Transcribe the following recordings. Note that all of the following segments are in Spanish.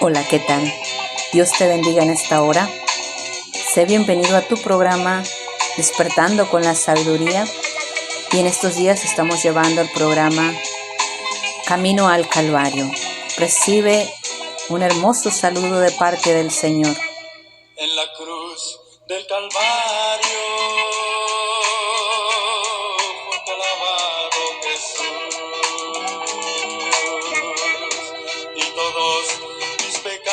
Hola, ¿qué tal? Dios te bendiga en esta hora. Sé bienvenido a tu programa Despertando con la Sabiduría. Y en estos días estamos llevando el programa Camino al Calvario. Recibe un hermoso saludo de parte del Señor. En la cruz del Calvario fue clavado Jesús, y todos mis pecados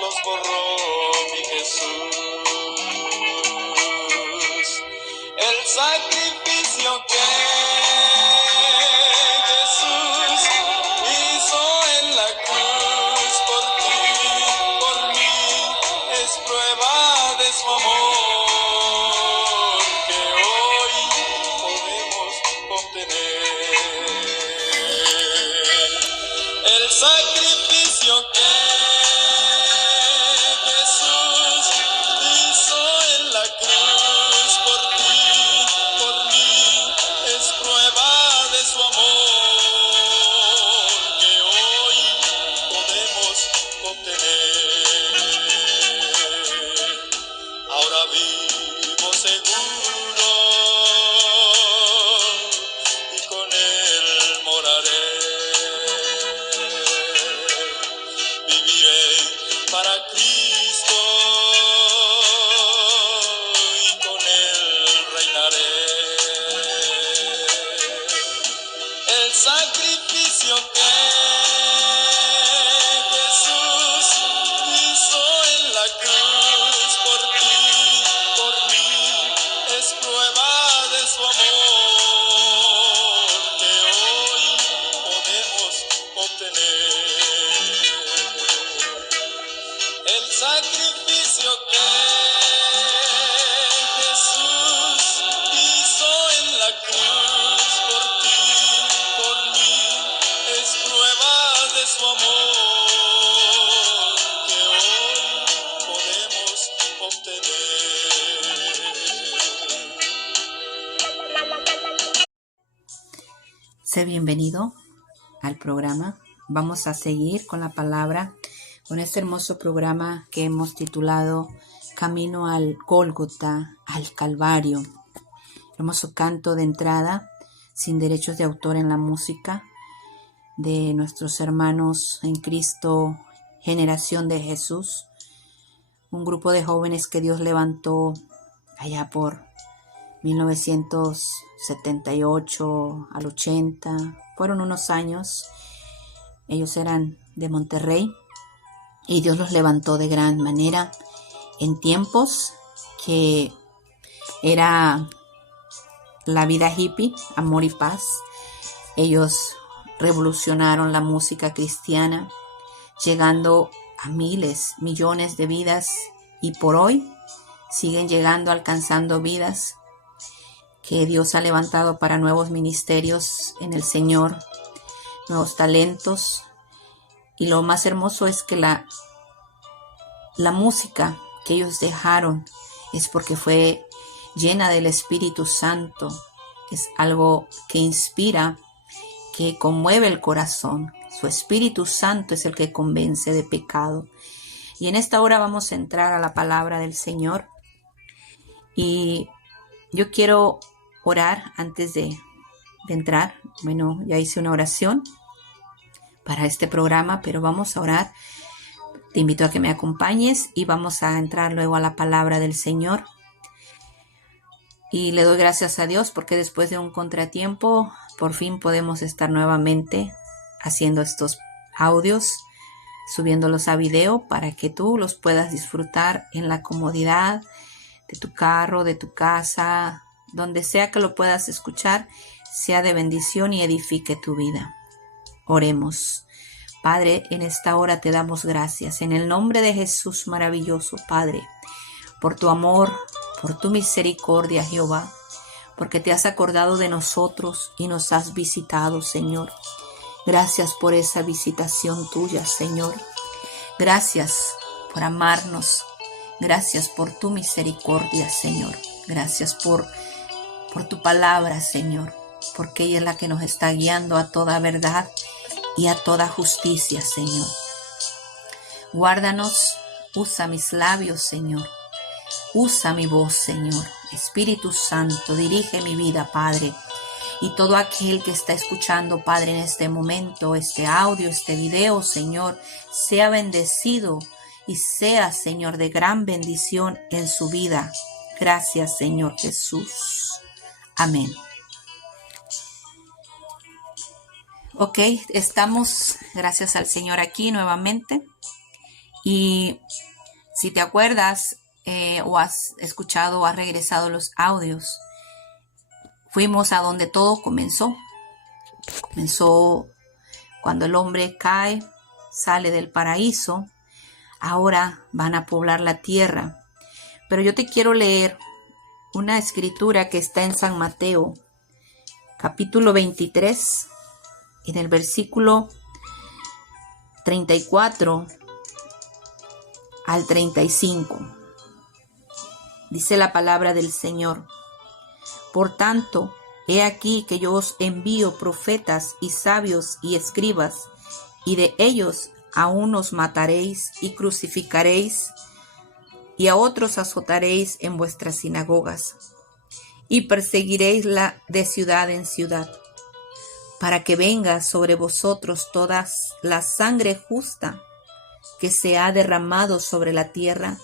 los borró mi Jesús. El sacrificio que Jesús hizo en la cruz por ti, por mí, es prueba de su amor que hoy podemos obtener. El sacrificio que Jesús hizo en la cruz por ti, por mí, es prueba de su amor que hoy podemos obtener. Ahora vivo seguro y con él moraré. Viviré para Cristo y con él reinaré. El sacrificio que Jesús hizo en la cruz por ti, por mí, es prueba de su amor que hoy podemos obtener. El sacrificio que Jesús hizo en la cruz por ti, por mí, es prueba de su amor que hoy podemos obtener. Sé bienvenido al programa. Vamos a seguir con la palabra, con este hermoso programa que hemos titulado Camino al Gólgota, al Calvario. Hermoso canto de entrada, sin derechos de autor en la música, de nuestros hermanos en Cristo, Generación de Jesús, un grupo de jóvenes que Dios levantó allá por 1978 al 80, fueron unos años. Ellos eran de Monterrey y Dios los levantó de gran manera en tiempos que era la vida hippie, amor y paz. Ellos revolucionaron la música cristiana, llegando a miles, millones de vidas, y por hoy siguen llegando, alcanzando vidas que Dios ha levantado para nuevos ministerios en el Señor, nuevos talentos. Y lo más hermoso es que la música que ellos dejaron es porque fue llena del Espíritu Santo. Es algo que inspira, que conmueve el corazón. Su Espíritu Santo es el que convence de pecado. Y en esta hora vamos a entrar a la palabra del Señor. Y yo quiero orar antes de entrar. Bueno, ya hice una oración para este programa, pero vamos a orar. Te invito a que me acompañes y vamos a entrar luego a la palabra del Señor. Y le doy gracias a Dios porque después de un contratiempo, por fin podemos estar nuevamente haciendo estos audios, subiéndolos a video para que tú los puedas disfrutar en la comodidad de tu carro, de tu casa, donde sea que lo puedas escuchar, sea de bendición y edifique tu vida. Oremos. Padre, en esta hora te damos gracias. En el nombre de Jesús maravilloso, Padre, por tu amor, por tu misericordia, Jehová, porque te has acordado de nosotros y nos has visitado, Señor. Gracias por esa visitación tuya, Señor. Gracias por amarnos. Gracias por tu misericordia, Señor. Gracias por tu palabra, Señor. porque ella es la que nos está guiando a toda verdad y a toda justicia, Señor. Guárdanos, usa mis labios, Señor. Usa mi voz, Señor. Espíritu Santo, dirige mi vida, Padre. Y todo aquel que está escuchando, Padre, en este momento, este audio, este video, Señor, sea bendecido y sea, Señor, de gran bendición en su vida. Gracias, Señor Jesús. Amén. Ok, estamos, gracias al Señor, aquí nuevamente. Y si te acuerdas o has escuchado o has regresado los audios, fuimos a donde todo comenzó. Comenzó cuando el hombre cae, sale del paraíso. Ahora van a poblar la tierra. Pero yo te quiero leer una escritura que está en San Mateo, capítulo 23, en el versículo 34 al 35. Dice la palabra del Señor: Por tanto, he aquí que yo os envío profetas y sabios y escribas, y de ellos a unos mataréis y crucificaréis, y a otros azotaréis en vuestras sinagogas, y perseguiréis de ciudad en ciudad, para que venga sobre vosotros toda la sangre justa que se ha derramado sobre la tierra,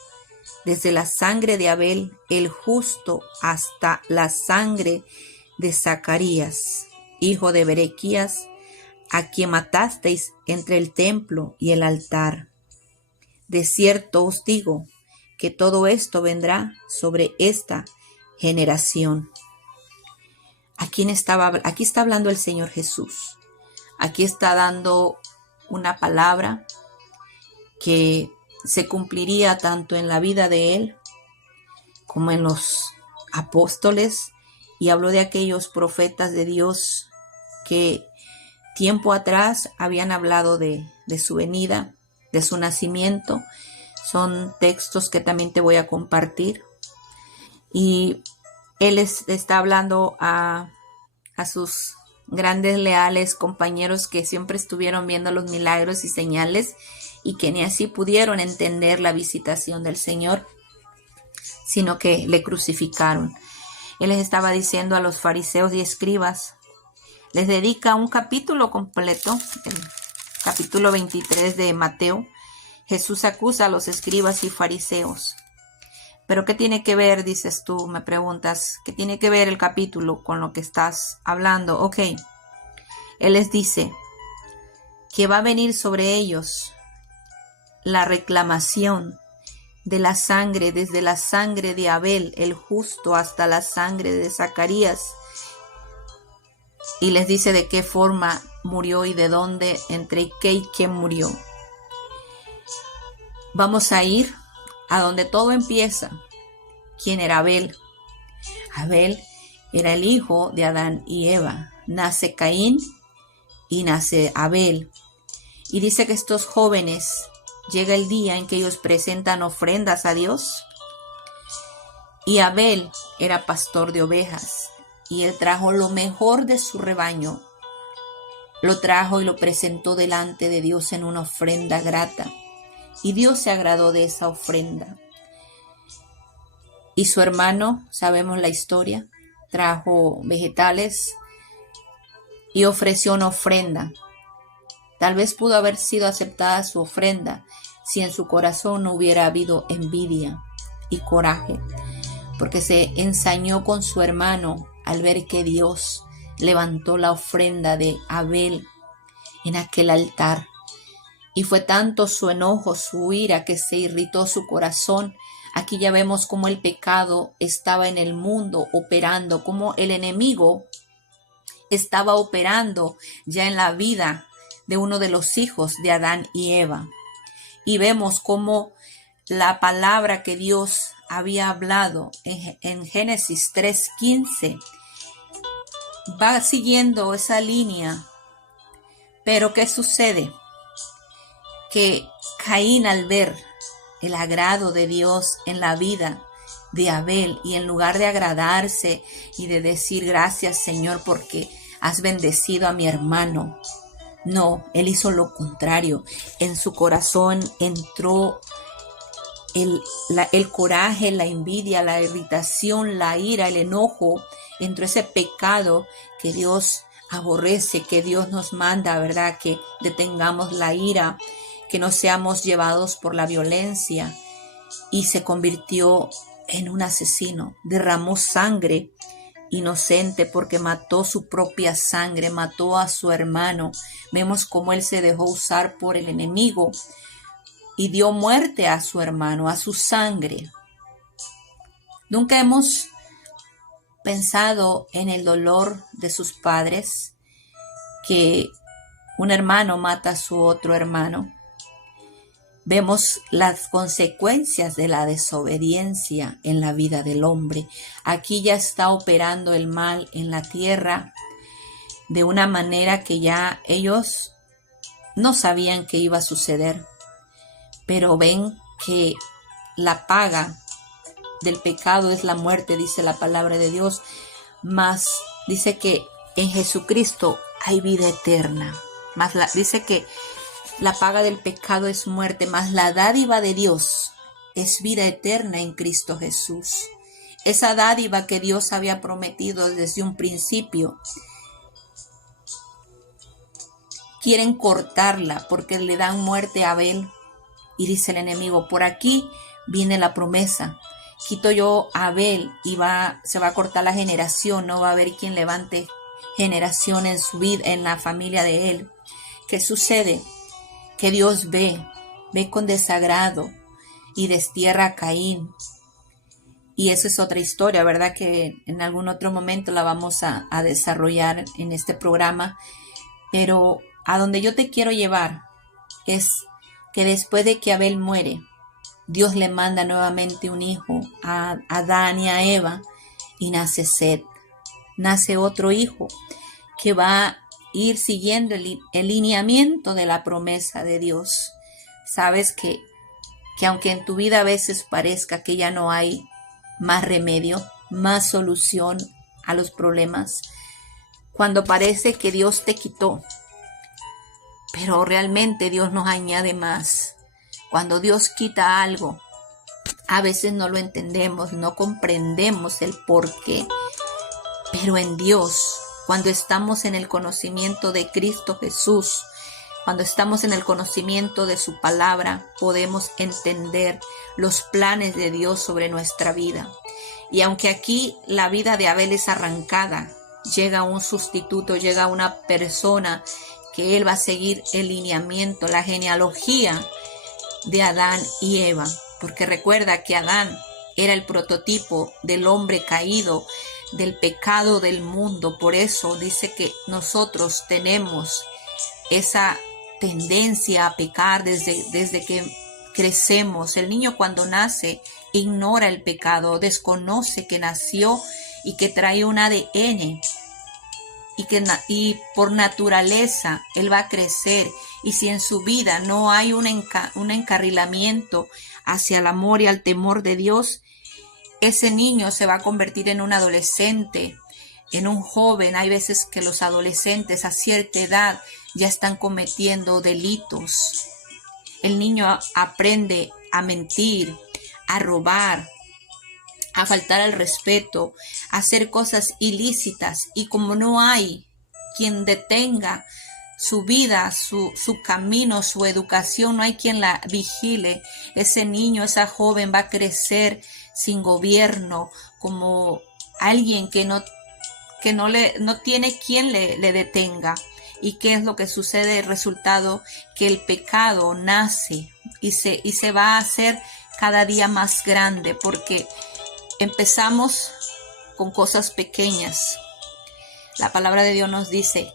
desde la sangre de Abel el justo hasta la sangre de Zacarías, hijo de Berequías, a quien matasteis entre el templo y el altar. De cierto os digo que todo esto vendrá sobre esta generación. Aquí está hablando el Señor Jesús. Aquí está dando una palabra que se cumpliría tanto en la vida de Él como en los apóstoles, y habló de aquellos profetas de Dios que tiempo atrás habían hablado de su venida, de su nacimiento. Son textos que también te voy a compartir. Y Él está hablando a sus grandes, leales compañeros que siempre estuvieron viendo los milagros y señales y que ni así pudieron entender la visitación del Señor, sino que le crucificaron. Él les estaba diciendo a los fariseos y escribas, les dedica un capítulo completo, el capítulo 23 de Mateo. Jesús acusa a los escribas y fariseos. ¿Pero qué tiene que ver, dices tú, me preguntas, qué tiene que ver el capítulo con lo que estás hablando? Ok, Él les dice que va a venir sobre ellos la reclamación de la sangre, desde la sangre de Abel, el justo, hasta la sangre de Zacarías. Y les dice de qué forma murió y de dónde, entre qué y quién murió. Vamos a ir a donde todo empieza. ¿Quién era Abel? Abel era el hijo de Adán y Eva. Nace Caín y nace Abel. Y dice que estos jóvenes, llega el día en que ellos presentan ofrendas a Dios. Y Abel era pastor de ovejas. Y él trajo lo mejor de su rebaño. Lo trajo y lo presentó delante de Dios en una ofrenda grata. Y Dios se agradó de esa ofrenda. Y su hermano, sabemos la historia, trajo vegetales y ofreció una ofrenda. Tal vez pudo haber sido aceptada su ofrenda si en su corazón no hubiera habido envidia y coraje, porque se ensañó con su hermano al ver que Dios levantó la ofrenda de Abel en aquel altar. Y fue tanto su enojo, su ira, que se irritó su corazón. Aquí ya vemos cómo el pecado estaba en el mundo operando, cómo el enemigo estaba operando ya en la vida de uno de los hijos de Adán y Eva. Y vemos cómo la palabra que Dios había hablado en Génesis 3:15 va siguiendo esa línea. Pero ¿qué sucede? Que Caín, al ver el agrado de Dios en la vida de Abel, y en lugar de agradarse y de decir gracias, Señor, porque has bendecido a mi hermano, no, él hizo lo contrario. En su corazón entró el coraje, la envidia, la irritación, la ira, el enojo. Entró ese pecado que Dios aborrece, que Dios nos manda, ¿verdad? Que detengamos la ira, que no seamos llevados por la violencia. Y se convirtió en un asesino. Derramó sangre inocente porque mató su propia sangre, mató a su hermano. Vemos cómo él se dejó usar por el enemigo y dio muerte a su hermano, a su sangre. Nunca hemos pensado en el dolor de sus padres, que un hermano mata a su otro hermano. Vemos las consecuencias de la desobediencia en la vida del hombre. Aquí ya está operando el mal en la tierra de una manera que ya ellos no sabían que iba a suceder, pero ven que la paga del pecado es la muerte, dice la palabra de Dios, mas dice que en Jesucristo hay vida eterna. Dice que la paga del pecado es muerte, mas la dádiva de Dios es vida eterna en Cristo Jesús. Esa dádiva que Dios había prometido desde un principio, quieren cortarla porque le dan muerte a Abel. Y dice el enemigo, por aquí viene la promesa. Quito yo a Abel y se va a cortar la generación, no va a haber quien levante generación en su vida, en la familia de él. ¿Qué sucede? Que Dios ve con desagrado y destierra a Caín. Y esa es otra historia, ¿verdad? Que en algún otro momento la vamos a desarrollar en este programa. Pero a donde yo te quiero llevar es que después de que Abel muere, Dios le manda nuevamente un hijo a Adán y a Eva, y nace Set. Nace otro hijo que va a ir siguiendo el lineamiento de la promesa de Dios. Sabes que aunque en tu vida a veces parezca que ya no hay más remedio, más solución a los problemas, cuando parece que Dios te quitó, pero realmente Dios nos añade más. Cuando Dios quita algo, a veces no lo entendemos, no comprendemos el porqué, pero en Dios, cuando estamos en el conocimiento de Cristo Jesús, cuando estamos en el conocimiento de su palabra, podemos entender los planes de Dios sobre nuestra vida. Y aunque aquí la vida de Abel es arrancada, llega un sustituto, llega una persona que él va a seguir el lineamiento, la genealogía de Adán y Eva. Porque recuerda que Adán era el prototipo del hombre caído, del pecado del mundo. Por eso dice que nosotros tenemos esa tendencia a pecar desde que crecemos. El niño cuando nace ignora el pecado, desconoce que nació y que trae un ADN y por naturaleza él va a crecer. Y si en su vida no hay un encarrilamiento hacia el amor y al temor de Dios, ese niño se va a convertir en un adolescente, en un joven. Hay veces que los adolescentes a cierta edad ya están cometiendo delitos. El niño aprende a mentir, a robar, a faltar al respeto, a hacer cosas ilícitas. Y como no hay quien detenga su vida, su camino, su educación, no hay quien la vigile, ese niño, esa joven va a crecer sin gobierno, como alguien que no tiene quien le detenga. ¿Y qué es lo que sucede? El resultado, que el pecado nace y se va a hacer cada día más grande, porque empezamos con cosas pequeñas. La palabra de Dios nos dice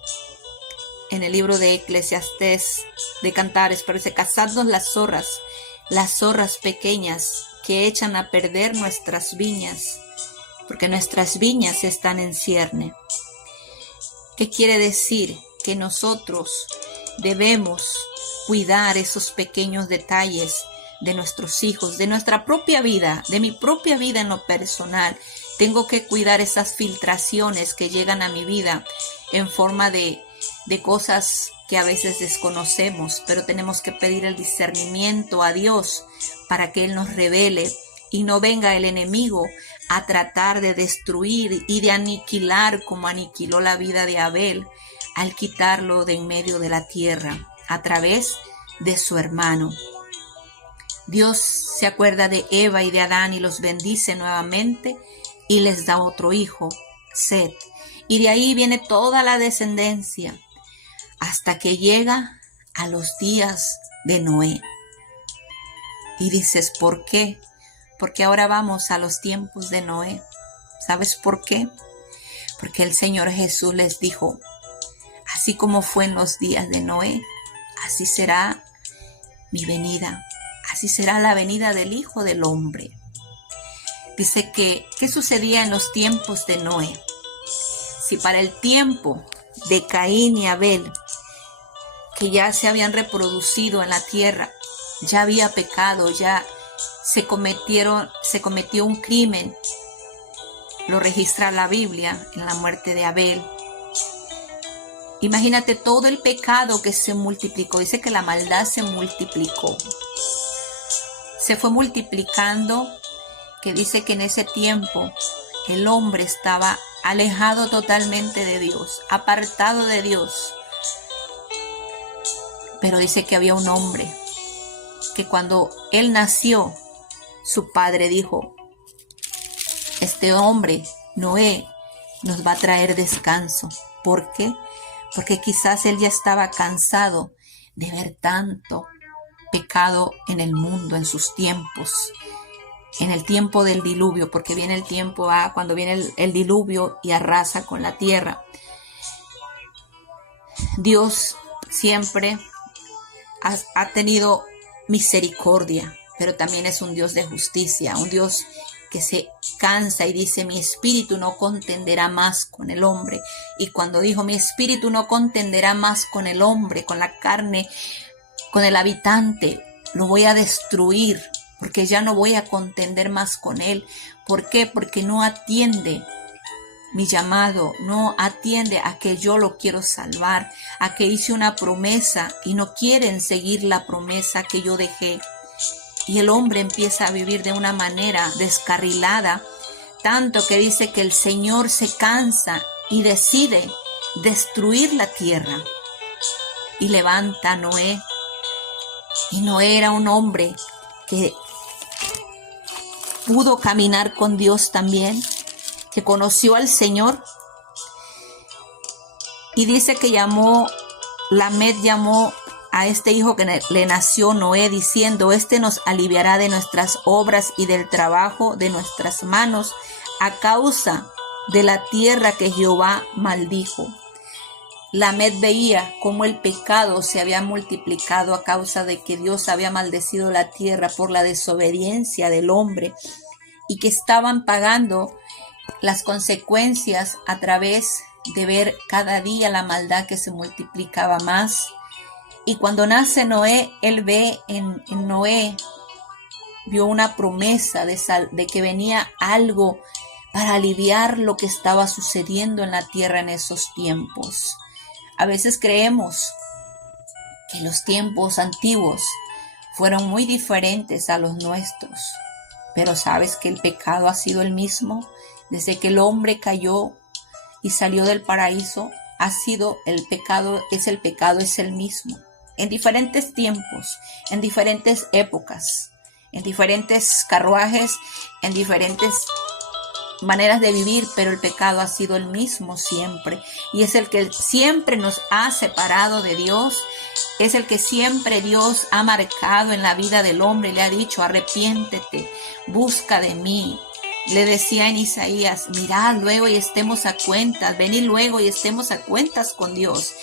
en el libro de Eclesiastés, de Cantares, pero dice: cazadnos las zorras pequeñas que echan a perder nuestras viñas, porque nuestras viñas están en cierne. ¿Qué quiere decir? Que nosotros debemos cuidar esos pequeños detalles de nuestros hijos, de nuestra propia vida, de mi propia vida en lo personal. Tengo que cuidar esas filtraciones que llegan a mi vida en forma de cosas que a veces desconocemos, pero tenemos que pedir el discernimiento a Dios para que Él nos revele y no venga el enemigo a tratar de destruir y de aniquilar como aniquiló la vida de Abel al quitarlo de en medio de la tierra a través de su hermano. Dios se acuerda de Eva y de Adán y los bendice nuevamente y les da otro hijo, Set. Y de ahí viene toda la descendencia hasta que llega a los días de Noé. Y dices, ¿por qué? Porque ahora vamos a los tiempos de Noé. ¿Sabes por qué? Porque el Señor Jesús les dijo, así como fue en los días de Noé, así será mi venida. Así será la venida del Hijo del Hombre. Dice que, ¿qué sucedía en los tiempos de Noé? Si para el tiempo de Caín y Abel, que ya se habían reproducido en la tierra, ya había pecado, ya se cometió un crimen, lo registra la Biblia en la muerte de Abel. Imagínate todo el pecado que se multiplicó. Dice que la maldad se multiplicó. Se fue multiplicando, que dice que en ese tiempo el hombre estaba alejado totalmente de Dios, apartado de Dios. Pero dice que había un hombre que cuando él nació, su padre dijo, este hombre, Noé, nos va a traer descanso. ¿Por qué? Porque quizás él ya estaba cansado de ver tanto pecado en el mundo, en sus tiempos, en el tiempo del diluvio, porque viene el tiempo cuando viene el diluvio y arrasa con la tierra. Dios siempre ha tenido misericordia, pero también es un Dios de justicia, un Dios que se cansa y dice, mi espíritu no contenderá más con el hombre. Y cuando dijo, mi espíritu no contenderá más con el hombre, con la carne, con el habitante, lo voy a destruir, porque ya no voy a contender más con él. ¿Por qué? Porque no atiende mi llamado, no atiende a que yo lo quiero salvar, a que hice una promesa y no quieren seguir la promesa que yo dejé. Y el hombre empieza a vivir de una manera descarrilada, tanto que dice que el Señor se cansa y decide destruir la tierra. Y levanta a Noé. Y Noé era un hombre que pudo caminar con Dios también, que conoció al Señor. Y dice que Lamed llamó a este hijo que le nació Noé, diciendo, este nos aliviará de nuestras obras y del trabajo de nuestras manos, a causa de la tierra que Jehová maldijo. Lamed veía cómo el pecado se había multiplicado a causa de que Dios había maldecido la tierra por la desobediencia del hombre y que estaban pagando las consecuencias a través de ver cada día la maldad que se multiplicaba más. Y cuando nace Noé, él ve en Noé, vio una promesa de que venía algo para aliviar lo que estaba sucediendo en la tierra en esos tiempos. A veces creemos que los tiempos antiguos fueron muy diferentes a los nuestros, pero sabes que el pecado ha sido el mismo. Desde que el hombre cayó y salió del paraíso, es el mismo. En diferentes tiempos, en diferentes épocas, en diferentes carruajes, en diferentes maneras de vivir, pero el pecado ha sido el mismo siempre. Y es el que siempre nos ha separado de Dios, es el que siempre Dios ha marcado en la vida del hombre. Le ha dicho, arrepiéntete, busca de mí. Le decía en Isaías, mirad luego y estemos a cuentas, venid luego y estemos a cuentas con Dios.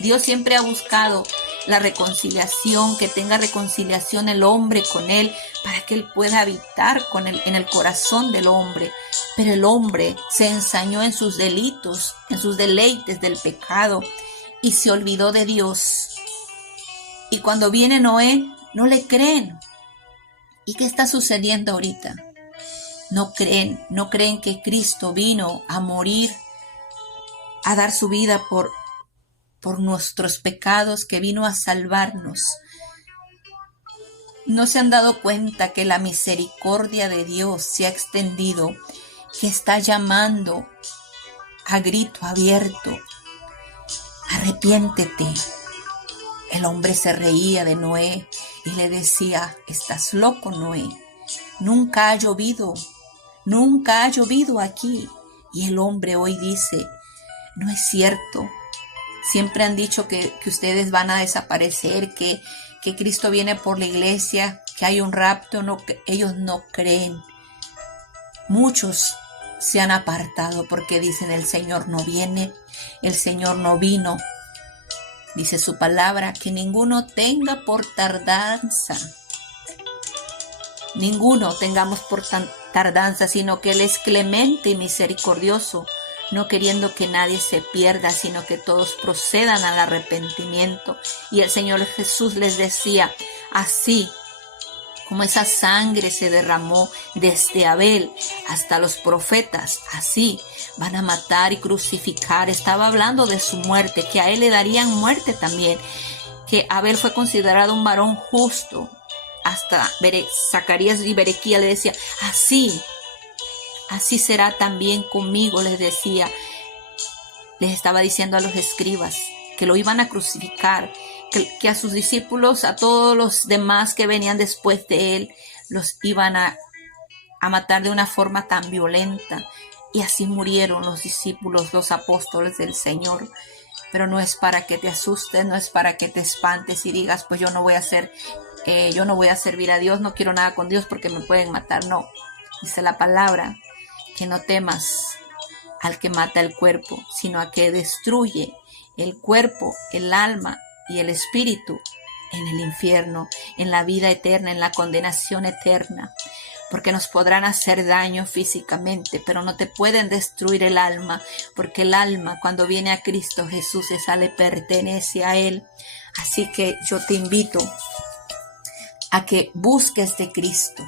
Dios siempre ha buscado la reconciliación, que tenga reconciliación el hombre con Él, para que Él pueda habitar en el corazón del hombre. Pero el hombre se ensañó en sus delitos, en sus deleites del pecado, y se olvidó de Dios. Y cuando viene Noé, no le creen. ¿Y qué está sucediendo ahorita? No creen que Cristo vino a morir, a dar su vida por nuestros pecados, que vino a salvarnos. No se han dado cuenta que la misericordia de Dios se ha extendido, que está llamando a grito abierto. Arrepiéntete. El hombre se reía de Noé y le decía: estás loco, Noé. Nunca ha llovido aquí. Y el hombre hoy dice: no es cierto. Siempre han dicho que ustedes van a desaparecer, que Cristo viene por la iglesia, que hay un rapto. No, ellos no creen. Muchos se han apartado porque dicen: el Señor no viene, el Señor no vino. Dice su palabra que ninguno tenga por tardanza. Ninguno tengamos por tardanza, sino que Él es clemente y misericordioso, no queriendo que nadie se pierda, sino que todos procedan al arrepentimiento. Y el Señor Jesús les decía: así como esa sangre se derramó desde Abel hasta los profetas, así van a matar y crucificar. Estaba hablando de su muerte, que a él le darían muerte también, que Abel fue considerado un varón justo. Hasta Zacarías y Berequía le decía: así será también conmigo, les decía. Les estaba diciendo a los escribas que lo iban a crucificar, que a sus discípulos, a todos los demás que venían después de él, los iban a matar de una forma tan violenta. Y así murieron los discípulos, los apóstoles del Señor. Pero no es para que te asustes, no es para que te espantes y digas: pues yo no voy a servir a Dios, no quiero nada con Dios porque me pueden matar. No, dice la palabra que no temas al que mata el cuerpo, sino a que destruye el cuerpo, el alma y el espíritu en el infierno, en la vida eterna, en la condenación eterna. Porque nos podrán hacer daño físicamente, pero no te pueden destruir el alma, porque el alma, cuando viene a Cristo Jesús, esa le pertenece a Él. Así que yo te invito a que busques de Cristo,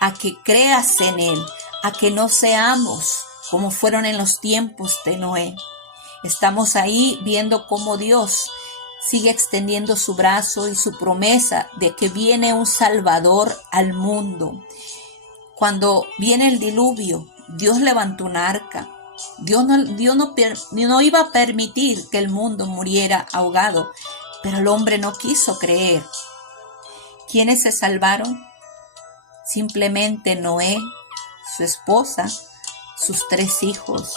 a que creas en Él, a que no seamos como fueron en los tiempos de Noé. Estamos ahí viendo cómo Dios sigue extendiendo su brazo y su promesa de que viene un Salvador al mundo. Cuando viene el diluvio, Dios levantó un arca. Dios no iba a permitir que el mundo muriera ahogado, pero el hombre no quiso creer. ¿Quiénes se salvaron? Simplemente Noé, su esposa, sus 3 hijos.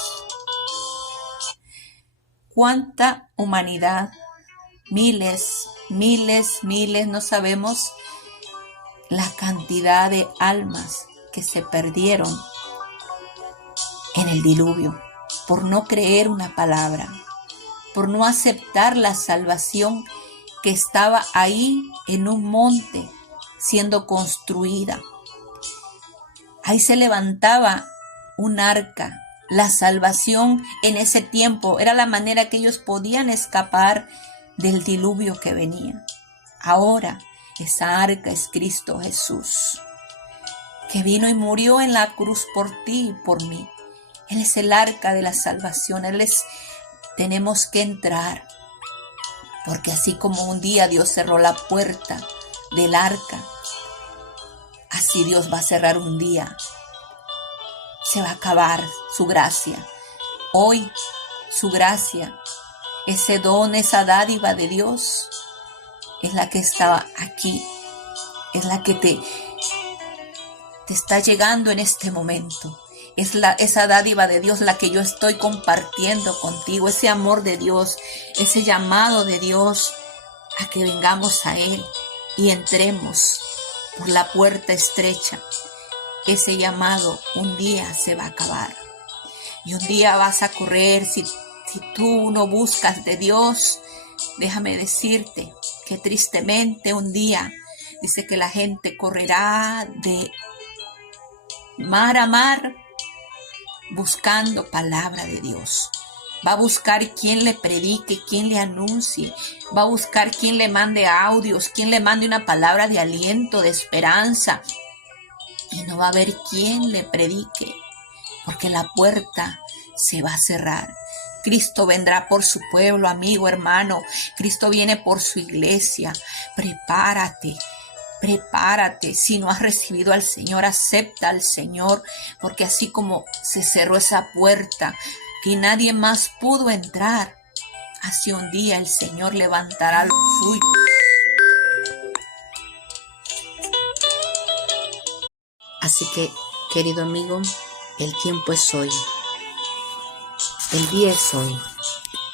¿Cuánta humanidad? Miles, no sabemos la cantidad de almas que se perdieron en el diluvio por no creer una palabra, por no aceptar la salvación que estaba ahí en un monte siendo construida. Ahí se levantaba un arca. La salvación en ese tiempo era la manera que ellos podían escapar del diluvio que venía. Ahora esa arca es Cristo Jesús, que vino y murió en la cruz por ti y por mí. Él es el arca de la salvación. Tenemos que entrar, porque así como un día Dios cerró la puerta del arca, así Dios va a cerrar un día. Se va a acabar su gracia. Hoy su gracia, ese don, esa dádiva de Dios, es la que estaba aquí, es la que te está llegando en este momento. Es esa dádiva de Dios la que yo estoy compartiendo contigo, ese amor de Dios, ese llamado de Dios a que vengamos a Él y entremos por la puerta estrecha. Ese llamado un día se va a acabar y un día vas a correr. Si tú no buscas de Dios, déjame decirte que tristemente un día dice que la gente correrá de mar a mar buscando palabra de Dios. Va a buscar quien le predique, quien le anuncie. Va a buscar quien le mande audios, quien le mande una palabra de aliento, de esperanza. y no va a haber quien le predique, porque la puerta se va a cerrar. Cristo vendrá por su pueblo, amigo, hermano. Cristo viene por su iglesia. Prepárate. Prepárate, si no has recibido al Señor, acepta al Señor, porque así como se cerró esa puerta que nadie más pudo entrar, así un día el Señor levantará a los suyos. Así que, querido amigo, el tiempo es hoy, el día es hoy.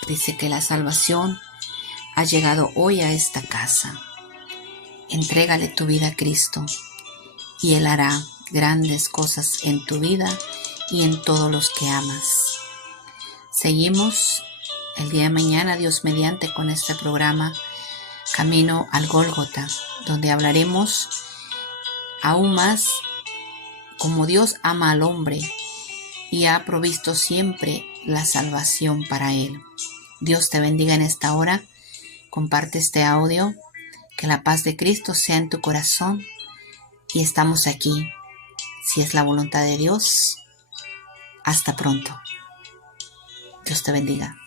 Dice que la salvación ha llegado hoy a esta casa. Entrégale tu vida a Cristo y Él hará grandes cosas en tu vida y en todos los que amas. Seguimos el día de mañana, Dios mediante, con este programa Camino al Gólgota, donde hablaremos aún más como Dios ama al hombre y ha provisto siempre la salvación para él. Dios te bendiga en esta hora. Comparte este audio. Que la paz de Cristo sea en tu corazón y estamos aquí, si es la voluntad de Dios. Hasta pronto. Dios te bendiga.